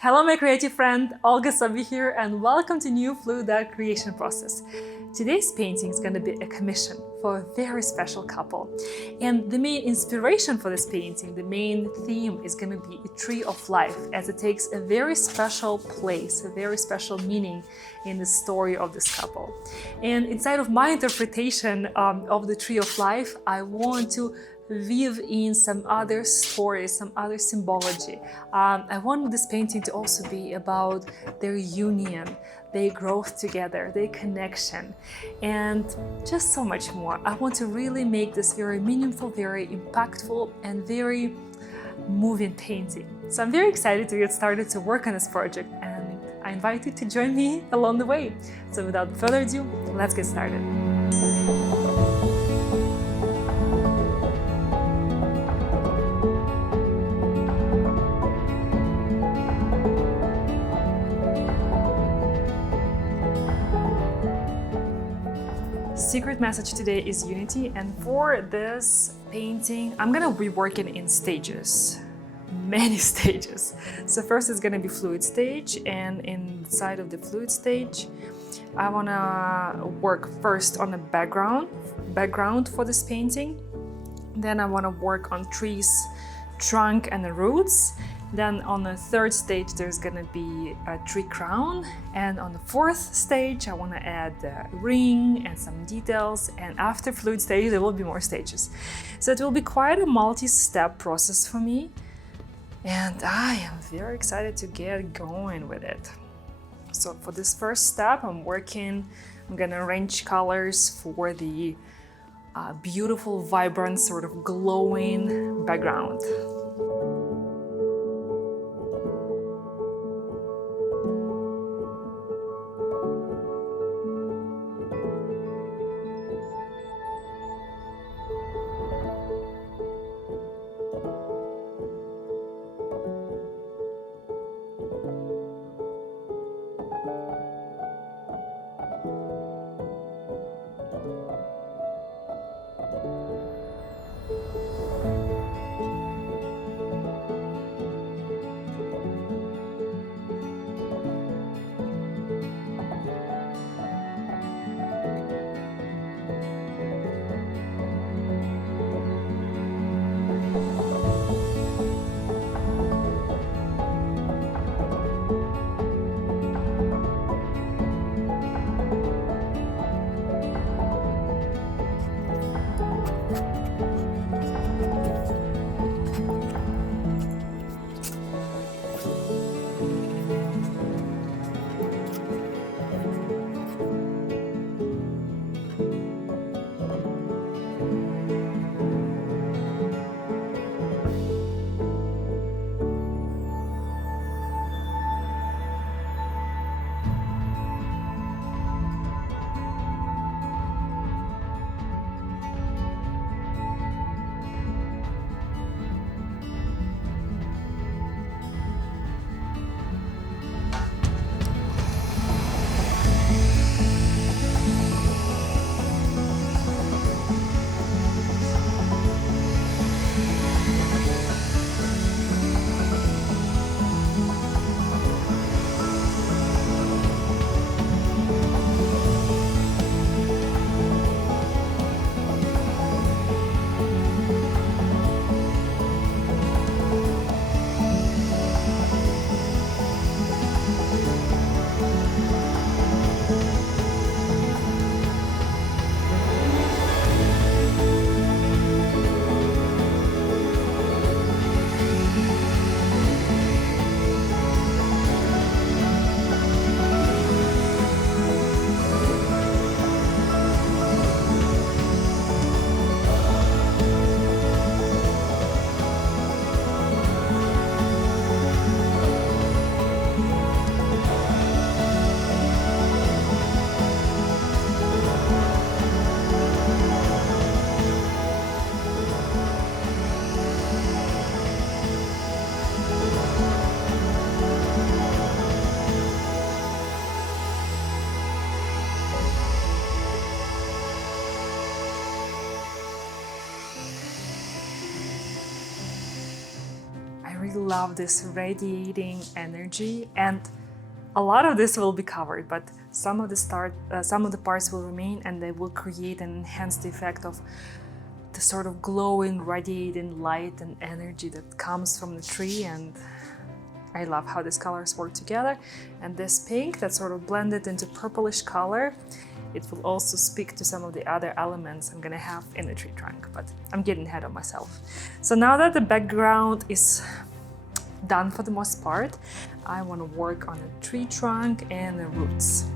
Hello, my creative friend, Olga Sabi here, and welcome to New Fluid Art creation process. Today's painting is going to be a commission for a very special couple. And the main inspiration for this painting, the main theme is going to be a tree of life, as it takes a very special place, a very special meaning in the story of this couple. And inside of my interpretation of the tree of life, I want to weave in some other stories, some other symbology. I want this painting to also be about their union, their growth together, their connection, and just so much more. I want to really make this very meaningful, very impactful, and very moving painting. So I'm very excited to get started to work on this project, and I invite you to join me along the way. So without further ado, let's get started. Secret message today is unity, and for this painting I'm gonna be working in stages, many stages. So first is gonna be fluid stage, and inside of the fluid stage I wanna work first on the background for this painting. Then I wanna work on trees, trunk and the roots. Then on the third stage there's gonna be a tree crown, and on the fourth stage I want to add the ring and some details, and after fluid stage there will be more stages. So it will be quite a multi-step process for me, and I am very excited to get going with it. So for this first step I'm gonna arrange colors for the beautiful, vibrant, sort of glowing background. love this radiating energy, and a lot of this will be covered, but some of the parts will remain, and they will create and enhance the effect of the sort of glowing, radiating light and energy that comes from the tree. And I love how these colors work together. And this pink that sort of blended into purplish color, it will also speak to some of the other elements I'm gonna have in the tree trunk, but I'm getting ahead of myself. So now that the background is done for the most part, I want to work on the tree trunk and the roots.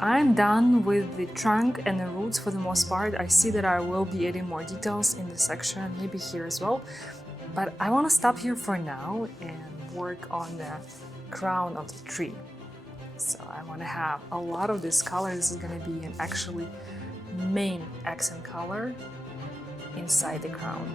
I'm done with the trunk and the roots for the most part. I see that I will be adding more details in this section, maybe here as well. But I want to stop here for now and work on the crown of the tree. So I want to have a lot of this color. This is going to be an actually main accent color inside the crown.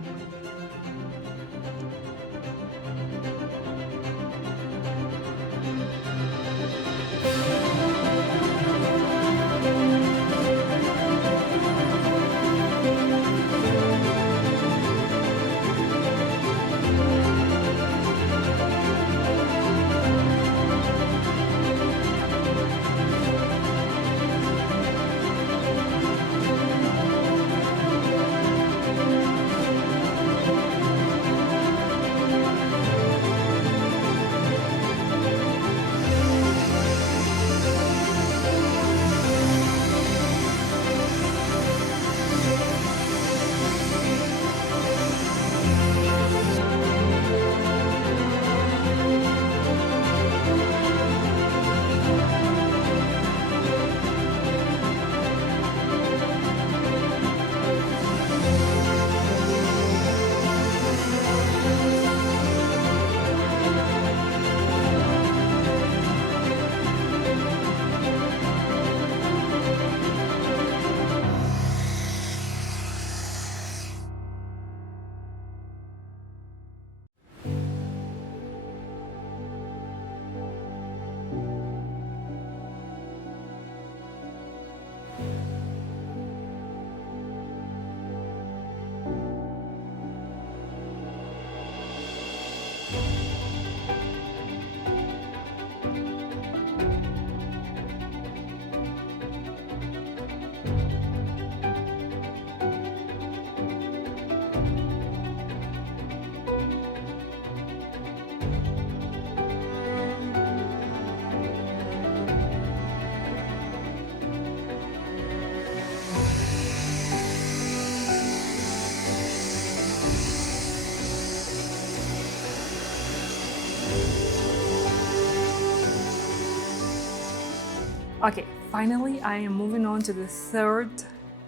Okay, finally I am moving on to the third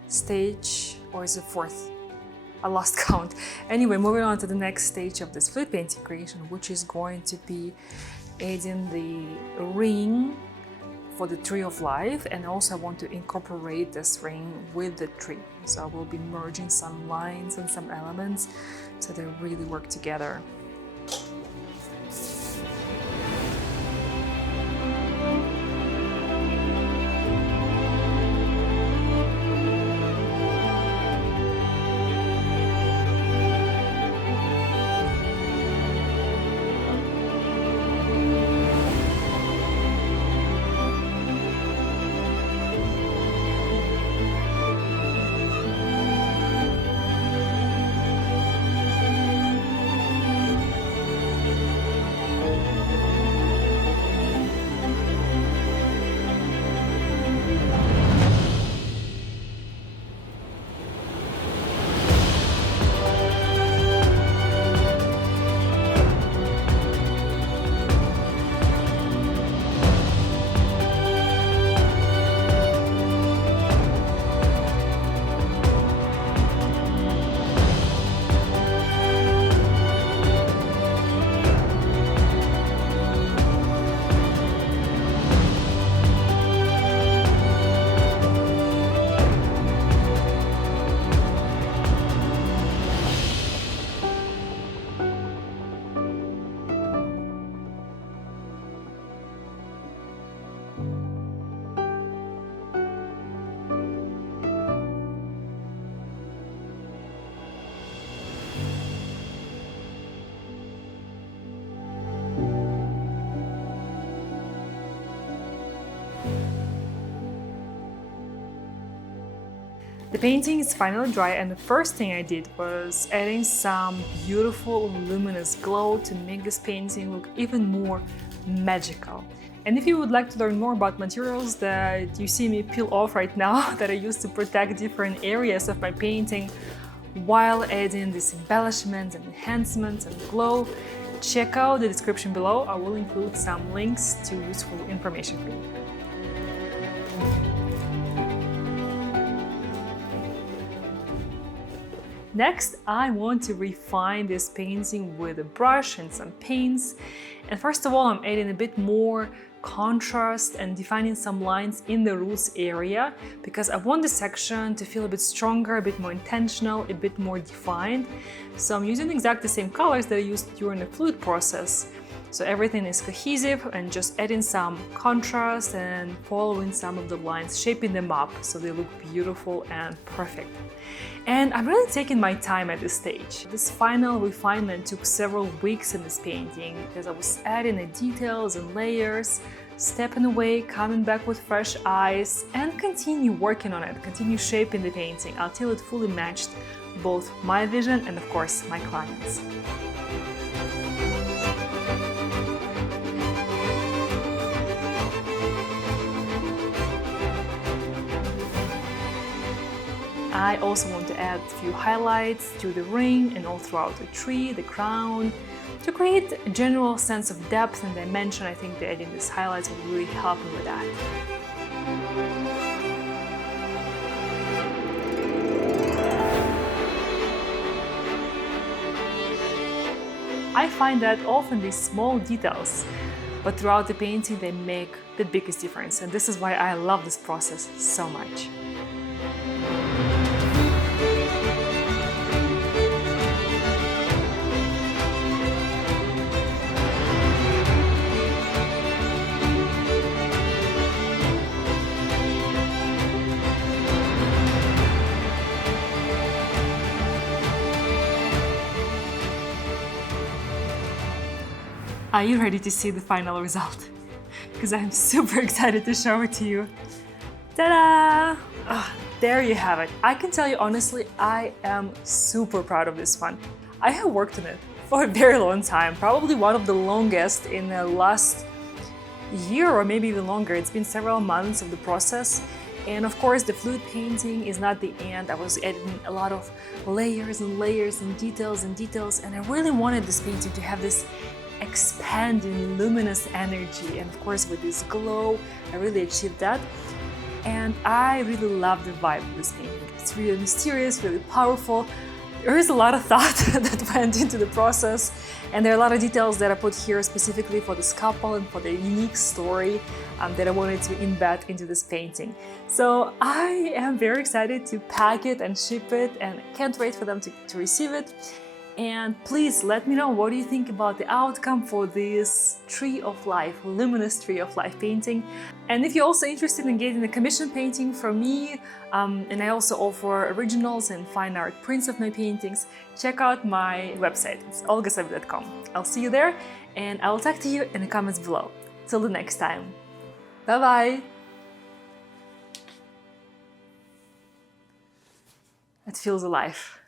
stage, or is it fourth? I lost count. Anyway, moving on to the next stage of this fluid painting creation, which is going to be adding the ring for the tree of life, and also I want to incorporate this ring with the tree. So I will be merging some lines and some elements so they really work together. The painting is finally dry, and the first thing I did was adding some beautiful luminous glow to make this painting look even more magical. And if you would like to learn more about materials that you see me peel off right now that I use to protect different areas of my painting while adding these embellishments and enhancements and glow, check out the description below. I will include some links to useful information for you. Next, I want to refine this painting with a brush and some paints. And first of all, I'm adding a bit more contrast and defining some lines in the roots area, because I want this section to feel a bit stronger, a bit more intentional, a bit more defined. So I'm using exactly the same colors that I used during the fluid process. So everything is cohesive and just adding some contrast and following some of the lines, shaping them up so they look beautiful and perfect. And I'm really taking my time at this stage. This final refinement took several weeks in this painting because I was adding the details and layers, stepping away, coming back with fresh eyes, and continue working on it, continue shaping the painting until it fully matched both my vision and, of course, my clients. I also want to add a few highlights to the ring and all throughout the tree, the crown, to create a general sense of depth and dimension. I think that adding these highlights will really help me with that. I find that often these small details, but throughout the painting, they make the biggest difference. And this is why I love this process so much. Are you ready to see the final result? Because I'm super excited to show it to you. Ta-da! Oh, there you have it. I can tell you honestly, I am super proud of this one. I have worked on it for a very long time, probably one of the longest in the last year or maybe even longer. It's been several months of the process. And of course, the fluid painting is not the end. I was adding a lot of layers and layers and details, and I really wanted this painting to have this expanding, luminous energy. And of course, with this glow, I really achieved that. And I really love the vibe of this painting. It's really mysterious, really powerful. There is a lot of thought that went into the process, and there are a lot of details that I put here specifically for this couple and for the unique story that I wanted to embed into this painting. So I am very excited to pack it and ship it, and can't wait for them to receive it. And please let me know, what do you think about the outcome for this Tree of Life, luminous Tree of Life painting? And if you're also interested in getting a commission painting from me, and I also offer originals and fine art prints of my paintings, check out my website. It's olgasavy.com. I'll see you there, and I'll talk to you in the comments below. Till the next time. Bye-bye! It feels alive.